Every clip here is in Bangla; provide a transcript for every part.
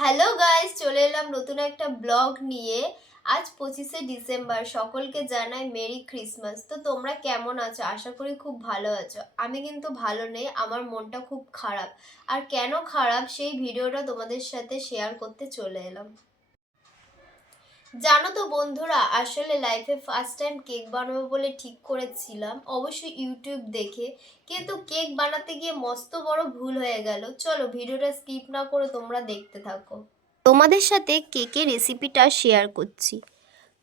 হ্যালো গাইস চলে এলাম নতুন একটা ব্লগ নিয়ে। আজ পঁচিশে ডিসেম্বর, সকলকে জানাই মেরি ক্রিসমাস তো তোমরা কেমন আছো? আশা করি খুব ভালো আছো। আমি কিন্তু ভালো নেই, আমার মনটা খুব খারাপ। আর কেন খারাপ? সেই ভিডিওটা তোমাদের সাথে শেয়ার করতে চলে এলাম। জানো তো বন্ধুরা, আসলে লাইফে ফার্স্ট টাইম কেক বানাবো বলে ঠিক করেছিলাম। অবশ্যই ইউটিউব দেখে। কিন্তু কেক বানাতে গিয়ে মস্ত বড় ভুল হয়ে গেল। চলো ভিডিওটা স্কিপ না করে তোমরা দেখতে থাকো। তোমাদের সাথে কেকের রেসিপিটা শেয়ার করছি।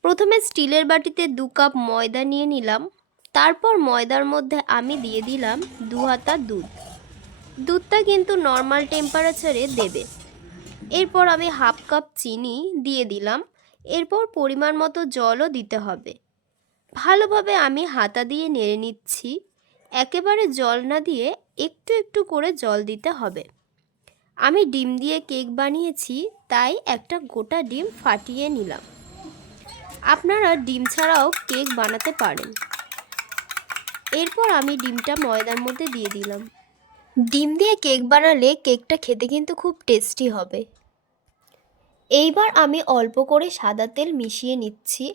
প্রথমে স্টিলের বাটিতে দু কাপ ময়দা নিয়ে নিলাম। তারপর ময়দার মধ্যে আমি দিয়ে দিলাম দু হাতা দুধ। দুধটা কিন্তু নর্মাল টেম্পারেচারে দেবে। এরপর আমি হাফ কাপ চিনি দিয়ে দিলাম। এরপর পরিমাণ মতো জলও দিতে হবে। ভালোভাবে আমি হাতা দিয়ে নেড়ে নিচ্ছি। একেবারে জল না দিয়ে একটু একটু করে জল দিতে হবে। আমি ডিম দিয়ে কেক বানিয়েছি, তাই একটা গোটা ডিম ফাটিয়ে নিলাম। আপনারা ডিম ছাড়াও কেক বানাতে পারেন। এরপর আমি ডিমটা ময়দার মধ্যে দিয়ে দিলাম। ডিম দিয়ে কেক বানালে কেকটা খেতে কিন্তু খুব টেস্টি হবে। এইবার আমি অল্প করে সাদা তেল মিশিয়ে নিচ্ছি।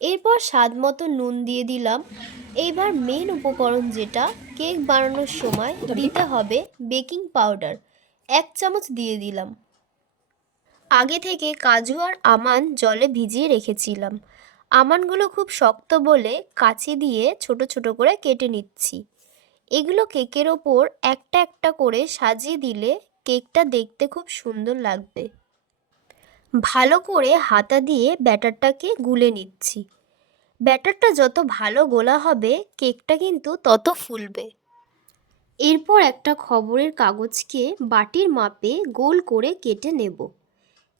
এরপর স্বাদ মতো নুন দিয়ে দিলাম। এইবার মেন উপকরণ যেটা কেক বানানোর সময় দিতে হবে বেকিং পাউডার এক চামচ দিয়ে দিলাম। আগে থেকে কাজু আর আমান জলে ভিজিয়ে রেখেছিলাম। আমানগুলো খুব শক্ত বলে কাঁচি দিয়ে ছোট ছোট করে কেটে নিচ্ছি। এগুলো কেকের ওপর একটা একটা করে সাজিয়ে দিলে কেকটা দেখতে খুব সুন্দর লাগবে। ভালো করে হাতা দিয়ে ব্যাটারটাকে গুলে নিচ্ছি। ব্যাটারটা যত ভালো গোলা হবে, কেকটা কিন্তু তত ফুলবে। এরপর একটা খবরের কাগজকে বাটির মাপে গোল করে কেটে নেব।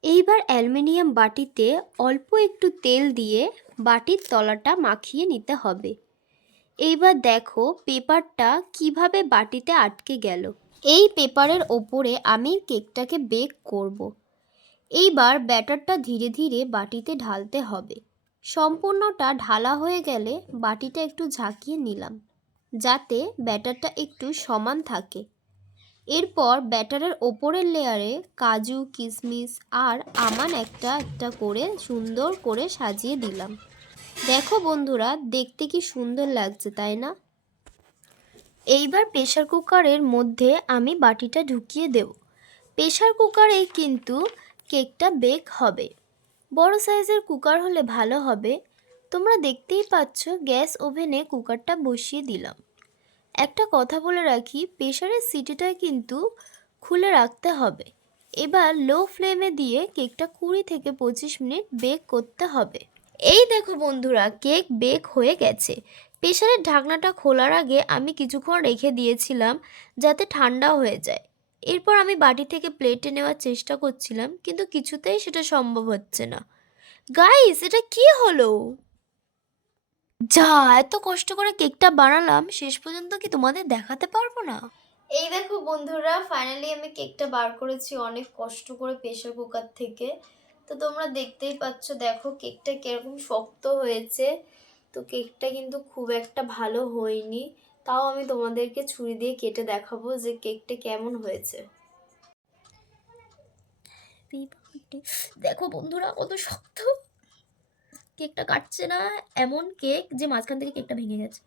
এইবার অ্যালুমিনিয়াম বাটিতে অল্প একটু তেল দিয়ে বাটির তলাটা মাখিয়ে নিতে হবে। এইবার দেখো পেপারটা কীভাবে বাটিতে আটকে গেল। এই পেপারের ওপরে আমি কেকটাকে বেক করব। এইবার ব্যাটারটা ধীরে ধীরে বাটিতে ঢালতে হবে। সম্পূর্ণটা ঢালা হয়ে গেলে বাটিটা একটু ঝাঁকিয়ে নিলাম, যাতে ব্যাটারটা একটু সমান থাকে। এরপর ব্যাটারের ওপরের লেয়ারে কাজু কিশমিশ আর আমান একটা একটা করে সুন্দর করে সাজিয়ে দিলাম। দেখো বন্ধুরা, দেখতে কি সুন্দর লাগছে, তাই না? এইবার প্রেশার কুকারের মধ্যে আমি বাটিটা ঢুকিয়ে দেব। প্রেশার কুকারে কিন্তু কেকটা বেক হবে। বড় সাইজের কুকার হলে ভালো হবে। তোমরা দেখতেই পাচ্ছ গ্যাস ওভেনে কুকারটা বসিয়ে দিলাম। একটা কথা বলে রাখি প্রেশারের সিটিটা কিন্তু খুলে রাখতে হবে। এবার লো ফ্লেমে দিয়ে কেকটা কুড়ি থেকে পঁচিশ মিনিট বেক করতে হবে। এই দেখো বন্ধুরা, কেক বেক হয়ে গেছে। প্রেশারের ঢাকনাটা খোলার আগে আমি কিছুক্ষণ রেখে দিয়েছিলাম যাতে ঠান্ডা হয়ে যায়। এরপর আমি বাটি থেকে প্লেটে নেওয়ার চেষ্টা করছিলাম, কিন্তু কিছুতেই সেটা সম্ভব হচ্ছে না। গাইস এটা কি হলো? যা, এত কষ্ট করে কেকটা বানালাম, শেষ পর্যন্ত কি তোমাদের দেখাতে পারব না? এই দেখো বন্ধুরা ফাইনালি আমি কেকটা বার করেছি অনেক কষ্ট করে প্রেশার কুকার থেকে। তো তোমরা দেখতেই পাচ্ছ, দেখো কেকটা কীরকম শক্ত হয়েছে। তো কেকটা কিন্তু খুব একটা ভালো হয়নি। তাও আমি তোমাদেরকে ছুরি দিয়ে কেটে দেখাবো যে কেকটা কেমন হয়েছে দেখো বন্ধুরা কত শক্ত কেকটা কাটছে না এমন কেক যে মাঝখান থেকে কেকটা ভেঙে গেছে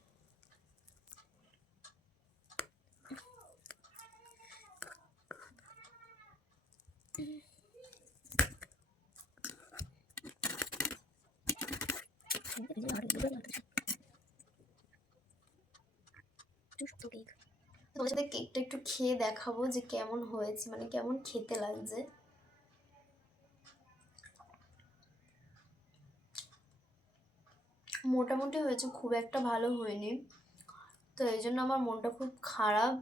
তোমার সাথে কেকটা একটু খেয়ে দেখাবো যে কেমন হয়েছে মানে কেমন খেতে লাগছে। মোটামুটি হয়েছে, খুব একটা ভালো হয়নি। তো এই জন্য আমার মনটা খুব খারাপ।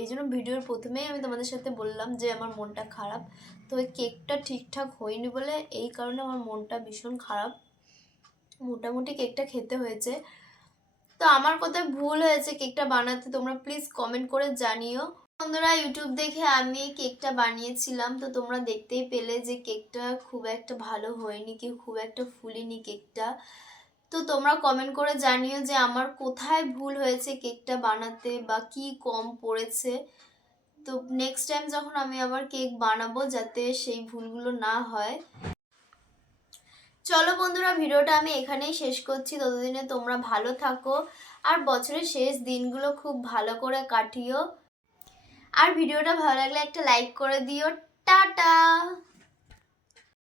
এই জন্য ভিডিওর প্রথমেই আমি তোমাদের সাথে বললাম যে আমার মনটা খারাপ। তো ওই কেকটা ঠিকঠাক হয়নি বলে এই কারণে আমার মনটা ভীষণ খারাপ। মোটামুটি কেকটা খেতে হয়েছে। তো আমার কোথায় ভুল হয়েছে কেকটা বানাতে তোমরা প্লিজ কমেন্ট করে জানিও। বন্ধুরা ইউটিউব দেখে আমি কেকটা বানিয়েছিলাম, তো তোমরা দেখতেই পেলে যে কেকটা খুব একটা ভালো হয়নি কি খুব একটা ফুলিনি কেকটা। তো তোমরা কমেন্ট করে জানিও যে আমার কোথায় ভুল হয়েছে কেকটা বানাতে বা কি কম পড়েছে। তো নেক্সট টাইম যখন আমি আবার কেক বানাবো যাতে সেই ভুলগুলো না হয়। চলো বন্ধুরা, ভিডিওটা আমি এখানেই শেষ করছি। ততদিনে তোমরা ভালো থাকো আর বছরের শেষ দিনগুলো খুব ভালো করে কাটিও। আর ভিডিওটা ভালো লাগলে একটা লাইক করে দিও। টাটা!